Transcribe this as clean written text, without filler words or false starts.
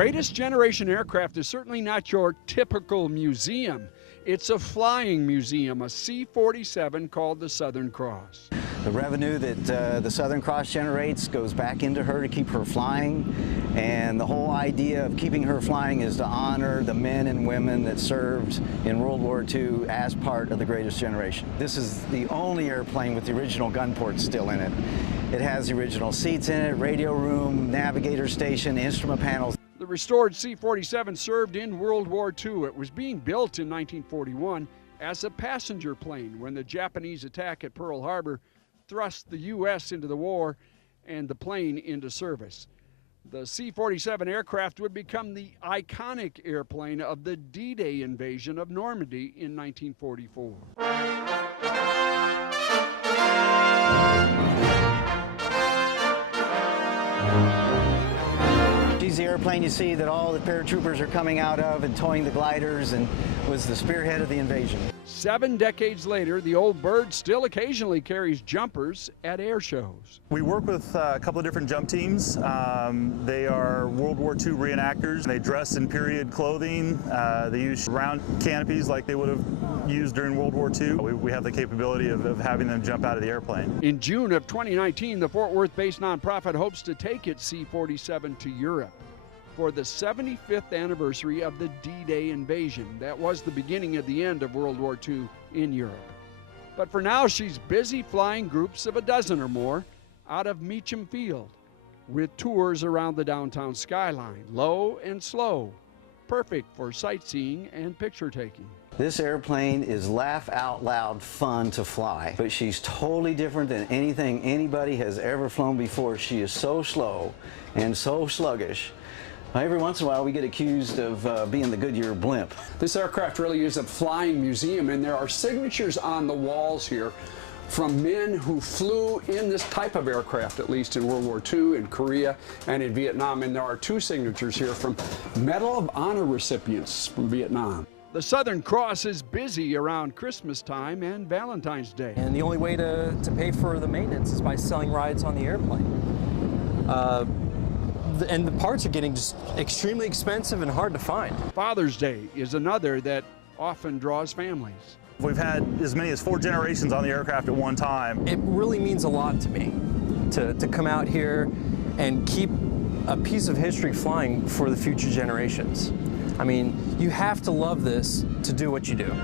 Greatest Generation aircraft is certainly not your typical museum. It's a flying museum, a C-47 called the Southern Cross. The revenue that the Southern Cross generates goes back into her to keep her flying, and the whole idea of keeping her flying is to honor the men and women that served in World War II as part of the Greatest Generation. This is the only airplane with the original gun ports still in it. It has the original seats in it, radio room, navigator station, instrument panels. The restored C-47 served in World War II. It was being built in 1941 as a passenger plane when the Japanese attack at Pearl Harbor thrust the U.S. into the war and the plane into service. The C-47 aircraft would become the iconic airplane of the D-Day invasion of Normandy in 1944. She's the airplane you see that all the paratroopers are coming out of and towing the gliders, and was the spearhead of the invasion. 7 decades later, the old bird still occasionally carries jumpers at air shows. We work with a couple of different jump teams. They are World War II reenactors. They dress in period clothing. They use round canopies like they would have used during World War II. We have the capability of having them jump out of the airplane. In June of 2019, the Fort Worth-based nonprofit hopes to take its C-47 to Europe for the 75th anniversary of the D-Day invasion. That was the beginning of the end of World War II in Europe. But for now, she's busy flying groups of a dozen or more out of Meacham Field with tours around the downtown skyline, low and slow, perfect for sightseeing and picture taking. This airplane is laugh out loud fun to fly, but she's totally different than anything anybody has ever flown before. She is so slow and so sluggish. Every once in a while we get accused of being the Goodyear blimp. This aircraft really is a flying museum, and there are signatures on the walls here from men who flew in this type of aircraft, at least in World War II, in Korea, and in Vietnam. And there are 2 signatures here from Medal of Honor recipients from Vietnam. The Southern Cross is busy around Christmas time and Valentine's Day. And the only way to pay for the maintenance is by selling rides on the airplane. And the parts are getting just extremely expensive and hard to find. Father's Day is another that often draws families. We've had as many as 4 generations on the aircraft at one time. It really means a lot to me to come out here and keep a piece of history flying for the future generations. I mean, you have to love this to do what you do.